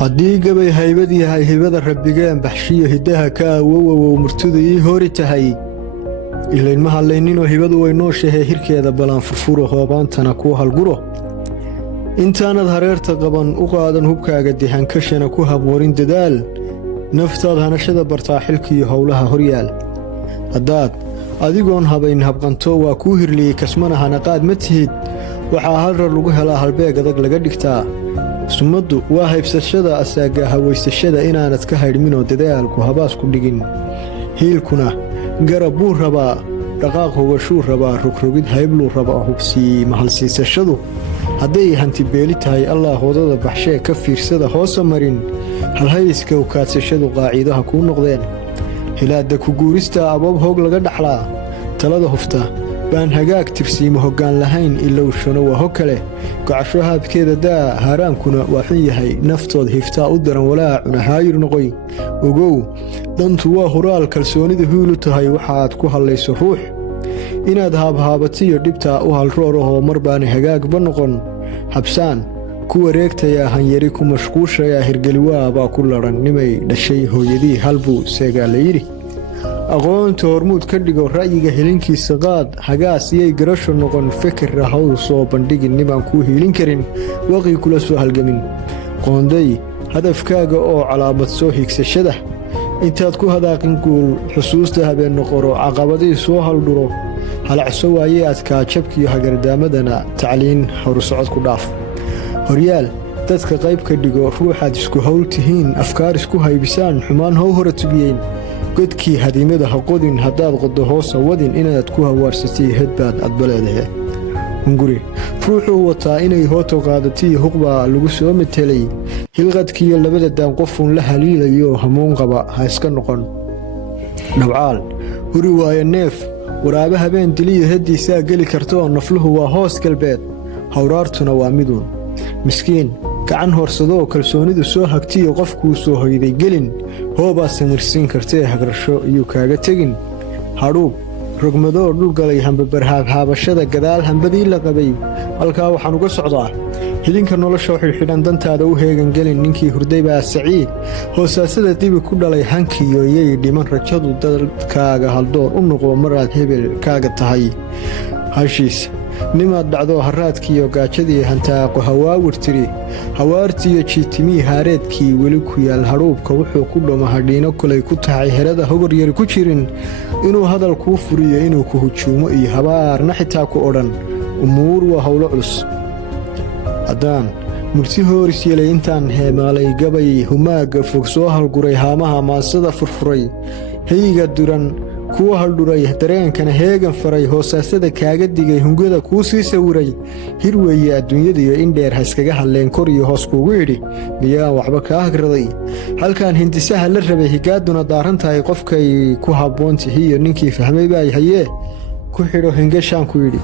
haddii gabay haybad yahay hibada rabbigeen baxshiyo hiddaha ka awowow murtidu ii hori tahay ilayn ma hadlayninoo hibadu way nooshahay hirkeeda balaan furfuro hoobaantana kuu halguro intaanad hareerta qaban u qaadan hubkaaga dihankashana ku habwarin dadaal naftaad hanashada bartaa xilkiiyo howlaha horyaal haddaad adigoon habayn habqanto waa kuu hirliyey kasmana hanaqaad ma tihid waxaa halrar lagu helaa halbeeg adag laga dhigtaa sumaddu waa haybsashada asaaga hawaysashada inaanad ka haydhminoo dadaalku habaasku dhigin hiilkuna garab buu rabaa dhaqaaq hogashuu rabaa rogrogid haybluu rabaa hubsii mahalsiisashadu hadday hantibeeli tahay allah wadada baxshee ka fiirsada hoosa marin halhayska ukaadsashadu qaaciidaha kuu noqdeen hilaadda ku guurista aboob hoog laga dhaxlaa talada hufta baan hagaag tirsiimo hoggaan lahayn ilowshano waa hog kale gocasho haabkeeda daa haaraankuna waa xun yahay naftood hiftaa u daran walaacuna haayir noqoy ogow dantu waa huraal kalsoonida hiilu tahay waxaad ku hadlayso ruux inaad haabhaabatiyo dhibtaa u halroorahoo mar baana hagaagba noqon habsaan ku wareegtayaa hanyari ku mashquushayaa hirgeliwaa baa ku ladhan nimay dhashay hooyadii halbuu seegaa la yidhi aqoonta hormuud ka dhigo ra'yiga helinkiisa qaad hagaas iyay garasho noqon fikirra haw soo bandhigin nimaan kuu hiilin karin waqii kula soo halgamin qoonday hadafkaaga oo calaamad soo hiigsashada intaad ku hadaaqin guul xusuusta habeenno qoro caqabadii soo haldhuro halacso waayee adkaa jabkiyo hagardaamadana tacliin horusocod ku dhaaf horyaal dadka qayb ka dhigo ruuxaad isku howl tihiin afkaar isku haybisaan xumaan how hora tugiyeyn godkii hadiimada ha qodin haddaad qoddo hoosa wadin inaad ku hawaarsatay hedbaad adbaleedahe hunguri ruuxuu wataa inay hooto qaadatiyo huqbaa lagu soo metelay hilqadkiiyo labada daan qofuun la haliilayo hamuun qaba ha iska noqon dhabcaal huri waayo neef waraabe habeen diliyo heddiisaa geli kartaoo nafluhu waa hoos galbeed hawraartuna waa miduun miskiin gacan horsadoo kalsoonidu soo hagtiyo qofkuu soo hoyday gelin hoobaa samirsiin kartee hagrasho iyuu kaaga tegin hadhuub rogmadoo dhulgalay hambabarhaabhaabashada gadaal hambadii la qabay halkaa waxaan uga socdaa hilinka nolosha xidhxidhan dantaada u heegan gelin ninkii hurday baa sacii hoosaasada dibi ku dhalay hankiyo yay dhiman rajadu dadkaaga haldoor u noqo maraad hebel kaaga tahay hashiis nimaad dhacdo haraadkiiyo gaajadii hantaaqo hawaawir tiri hawaartiiyo jiitimii haareedkii weli ku yaal hadhuubka wuxuu ku dhuma hadhiino kolay ku tahay herada hogoryari ku jirin inuu hadal kuu furiyo inuu ku hujuumo iyo habaarna xitaa ku odhan umuur waa howlo culus haddaan murti hooris yeelay intaan heemaalay gabay humaagga fog soo halguray haamaha maansada furfuray hayga duran kuu haldhuray dareenkana heegan faray hoosaasada kaaga digay hungada kuu sii sawiray hir weeye adduunyadiyo indheer ha iskaga hadleen kor iyo hoos kuugu idhi miyaan waxba kaa hagraday halkaan hindisaha la rabay higaaduna daaran tahay qofkay ku habboon tihiyo ninkii fahmay baay hayee ku xidho hingashaan ku yidhi